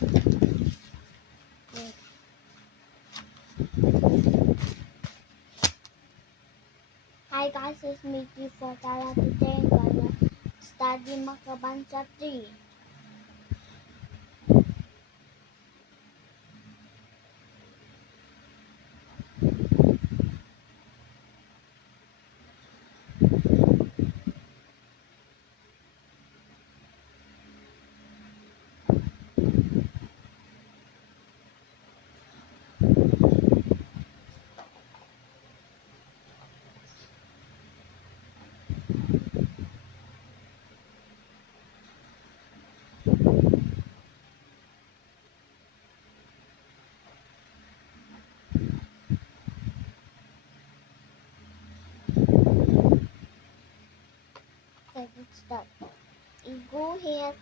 Hi guys, it's Mickey for Tara. Today I'm gonna study Makabansa 3. Okay, let's start. Iguhit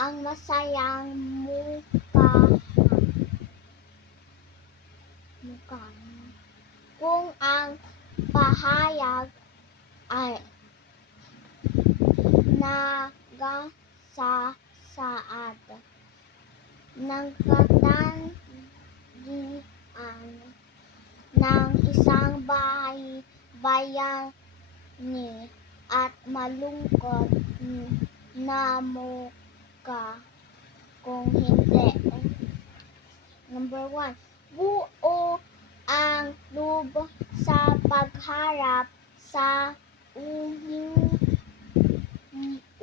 ang masayang mukha kung ang pahayag ay nagasasaad ng katangian ng isang bayani at malungkot na mukha kung hindi. Number 1. Buo ang loob sa pagharap sa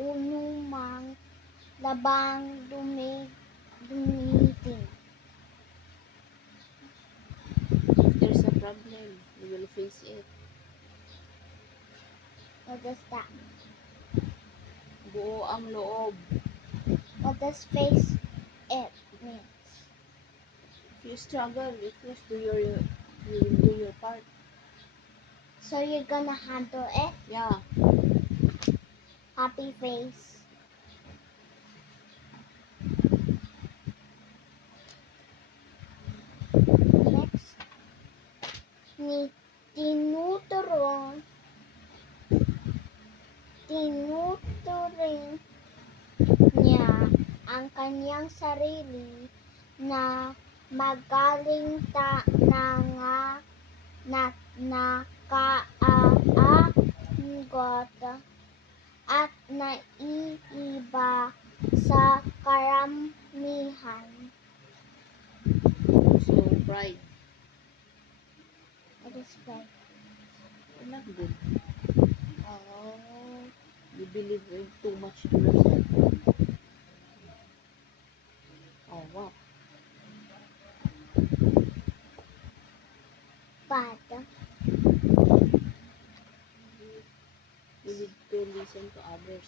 unumang labang dumiting. If there's a problem, you will face it. What does that? Buo ang loob. What does face it mean? If you struggle, if you will do your part. So you're gonna handle it? Yeah. Happy face. Next. Tinuturing niya ang kanyang sarili na magaling nakaaanggot at naiiba sa karamihan. So, pride. What is pride? You're not good. Oh. You believe in too much to yourself. Oh, wow. But You need to listen to others.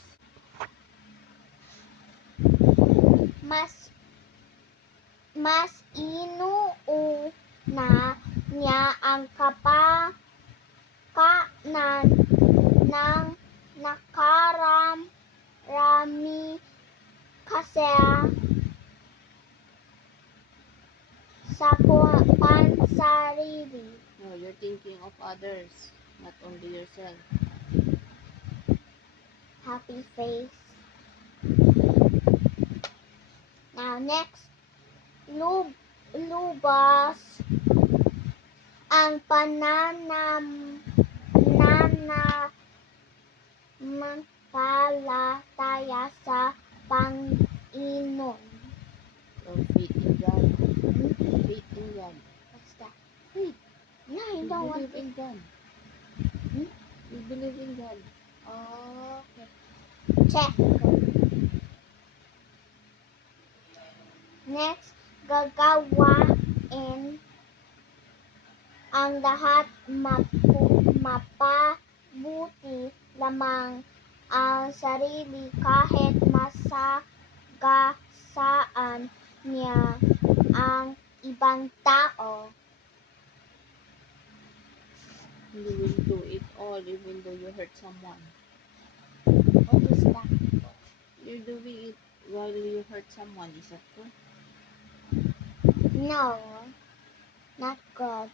mas inuuna niya ang kapakanan ng nakararami kaysa sa pansarili. No, you're thinking of others, not only yourself. Happy face. Now next, lubas ang pananampalataya sa Panginoon. Your faith in God. Faith in God. What's that? Faith. No, you You don't want believe in God. You believe in God. Oh, okay. Check. Next, gagawain ang lahat mapabuti lamang ang sarili kahit masagasaan niya ang ibang tao. You will do it all even though you hurt someone. What is that? You're doing it while you hurt someone. Is that true? No, not good.